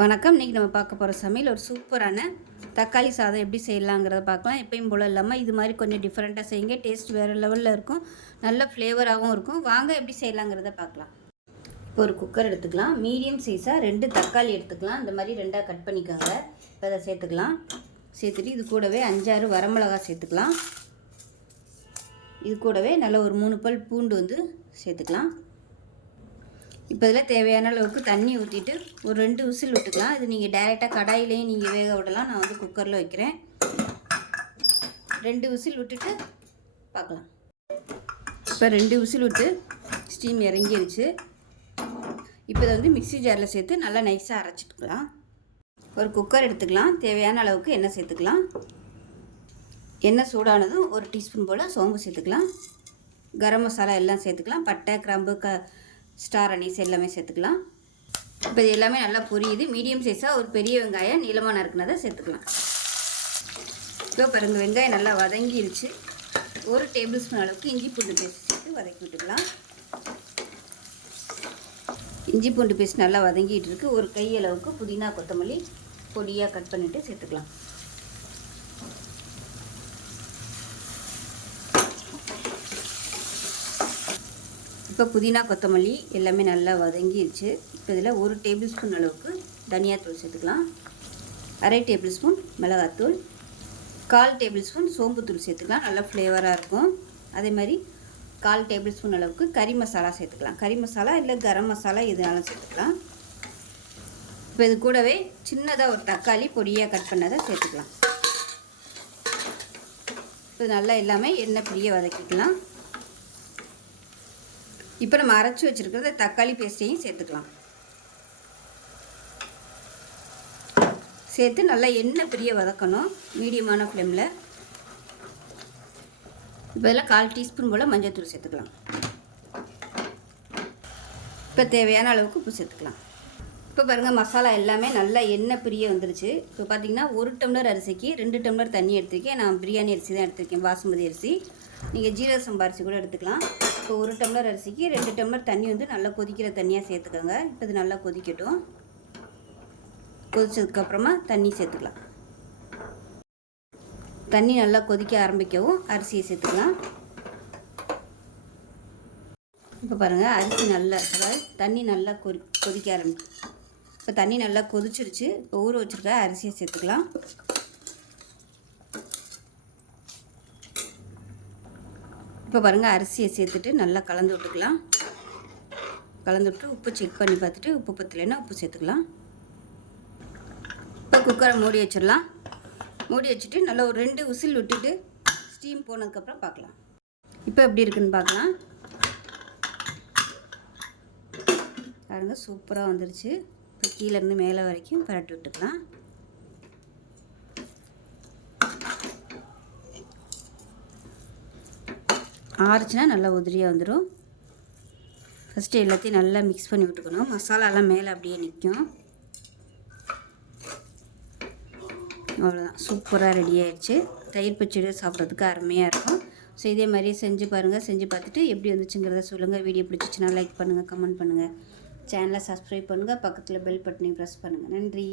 வணக்கம். இன்றைக்கி நம்ம பார்க்க போகிற சமையல் ஒரு சூப்பரான தக்காளி சாதம் எப்படி செய்யலாங்கிறத பார்க்கலாம். எப்பயும் போல் இல்லாமல் இது மாதிரி கொஞ்சம் டிஃப்ரெண்ட்டாக செய்யுங்க. டேஸ்ட் வேறு லெவலில் இருக்கும். நல்ல ஃப்ளேவராகவும் இருக்கும். வாங்க எப்படி செய்யலாங்கிறத பார்க்கலாம். இப்போ ஒரு குக்கர் எடுத்துக்கலாம். மீடியம் சைஸாக ரெண்டு தக்காளி எடுத்துக்கலாம். இந்த மாதிரி ரெண்டாக கட் பண்ணிக்கோங்க. இப்போ அதை சேர்த்துக்கலாம். சேர்த்துட்டு இது கூடவே அஞ்சாறு வரமிளகா சேர்த்துக்கலாம். இது கூடவே நல்ல ஒரு மூணு பல் பூண்டு வந்து சேர்த்துக்கலாம். இப்போ இதில் தேவையான அளவுக்கு தண்ணி ஊற்றிட்டு ஒரு ரெண்டு விசில் விட்டுக்கலாம். இது நீங்கள் டைரெக்டாக கடாயிலையும் நீங்கள் வேக விடலாம். நான் வந்து குக்கரில் வைக்கிறேன். ரெண்டு விசில் விட்டுட்டு பார்க்கலாம். இப்போ ரெண்டு விசில் விட்டு ஸ்டீம் இறங்கிருச்சு. இப்போ இதை வந்து மிக்சி ஜாரில் சேர்த்து நல்லா நைஸாக அரைச்சிட்டுக்கலாம். ஒரு குக்கர் எடுத்துக்கலாம். தேவையான அளவுக்கு எண்ணெய் சேர்த்துக்கலாம். எண்ணெய் சூடானதும் ஒரு டீஸ்பூன் போல் சோம்பு சேர்த்துக்கலாம். கரம் மசாலா எல்லாம் சேர்த்துக்கலாம். பட்டை கிராம்பு க ஸ்டார் அனீஸ் எல்லாமே சேர்த்துக்கலாம். இப்போ இது எல்லாமே நல்லா பொரியுது. மீடியம் சைஸாக ஒரு பெரிய வெங்காயம் நீளமாக நறுக்குனதை சேர்த்துக்கலாம். இப்போ பாருங்க வெங்காயம் நல்லா வதங்கிருச்சு. ஒரு டேபிள் ஸ்பூன் அளவுக்கு இஞ்சி பூண்டு பேஸ்ட் சேர்த்து வதக்கி விட்டுக்கலாம். இஞ்சி பூண்டு பேஸ்ட் நல்லா வதங்கிட்டு இருக்கு. ஒரு கை அளவுக்கு புதினா கொத்தமல்லி பொடியாக கட் பண்ணிவிட்டு சேர்த்துக்கலாம். இப்போ புதினா கொத்தமல்லி எல்லாமே நல்லா வதங்கிடுச்சு இப்போ இதில் ஒரு டேபிள் ஸ்பூன் அளவுக்கு தனியாத்தூள் சேர்த்துக்கலாம். அரை டேபிள் ஸ்பூன் மிளகாத்தூள். கால் டேபிள் ஸ்பூன் சோம்புத்தூள் சேர்த்துக்கலாம். நல்லா ஃப்ளேவராக இருக்கும். அதே மாதிரி கால் டேபிள் ஸ்பூன் அளவுக்கு கறி மசாலா சேர்த்துக்கலாம். கறி மசாலா இல்லை கரம் மசாலா எதுனாலும் சேர்த்துக்கலாம். இப்போ இது கூடவே சின்னதாக ஒரு தக்காளி பொடியாக கட் பண்ணதை சேர்த்துக்கலாம். இப்போ நல்லா எல்லாமே எண்ணெய் பிரிய வதக்கிக்கலாம். இப்போ நம்ம அரைச்சி வச்சுருக்கிறத தக்காளி பேஸ்ட்டையும் சேர்த்துக்கலாம். சேர்த்து நல்லா எண்ணெய் பிரிய வதக்கணும் மீடியமான ஃப்ளேமில். இப்போ இதில் கால் டீஸ்பூன் போல் மஞ்சள்தூள் சேர்த்துக்கலாம். இப்போ தேவையான அளவுக்கு உப்பு சேர்த்துக்கலாம். இப்போ பாருங்கள் மசாலா எல்லாமே நல்லா எண்ணெய் பிரிய வந்துருச்சு. இப்போ பார்த்தீங்கன்னா ஒரு டம்ளர் அரிசிக்கு ரெண்டு டம்ளர் தண்ணி எடுத்திருக்கேன். நான் பிரியாணி அரிசி தான் எடுத்திருக்கேன் பாசுமதி அரிசி. நீங்கள் ஜீரக சம்பா அரிசி கூட எடுத்துக்கலாம். இப்போ ஒரு டம்ளர் அரிசிக்கு ரெண்டு டம்ளர் தண்ணி வந்து நல்லா கொதிக்கிற தண்ணியாக சேர்த்துக்கோங்க. இப்போ இது நல்லா கொதிக்கட்டும். கொதிச்சதுக்கப்புறமா தண்ணி சேர்த்துக்கலாம். தண்ணி நல்லா கொதிக்க ஆரம்பிக்கவும். அரிசியை சேர்த்துக்கலாம். இப்போ பாருங்கள் அரிசி நல்லா அதாவது தண்ணி நல்லா கொதி கொதிக்க ஆரம்பி இப்போ தண்ணி நல்லா கொதிச்சிருச்சு. இப்போ ஊற வச்சுருக்க அரிசியை சேர்த்துக்கலாம். இப்போ பாருங்கள் அரிசியை சேர்த்துட்டு நல்லா கலந்து விட்டுக்கலாம். கலந்து விட்டு உப்பு செக் பண்ணி பார்த்துட்டு உப்பு பத்தலைன்னா உப்பு சேர்த்துக்கலாம். இப்போ குக்கரை மூடி வச்சிடலாம். மூடி வச்சுட்டு நல்லா ஒரு ரெண்டு உசில் விட்டுட்டு ஸ்டீம் போனதுக்கப்புறம் பார்க்கலாம். இப்போ எப்படி இருக்குன்னு பார்க்கலாம். பாருங்க சூப்பராக வந்துருச்சு. இப்போ கீழேருந்து மேலே வரைக்கும் பரட்டி விட்டுக்கலாம். ஆறுச்சுன்னா நல்லா உதிரியாக வந்துடும் ஃபஸ்ட்டு எல்லாத்தையும் நல்லா மிக்ஸ் பண்ணி விட்டுக்கணும். மசாலாலாம் மேலே அப்படியே நிற்கும். அவ்வளோதான் சூப்பராக ரெடி ஆயிடுச்சு. தயிர் பச்சடி சாப்பிட்றதுக்கு அருமையாக இருக்கும். ஸோ இதே மாதிரி செஞ்சு பாருங்கள் செஞ்சு பார்த்துட்டு எப்படி வந்துச்சுங்கிறத சொல்லுங்கள் வீடியோ பிடிச்சிச்சுன்னா லைக் பண்ணுங்கள் கமெண்ட் பண்ணுங்கள் சேனலை சப்ஸ்கிரைப் பண்ணுங்கள் பக்கத்தில் பெல் பட்டனையும் ப்ரெஸ் பண்ணுங்கள் நன்றி.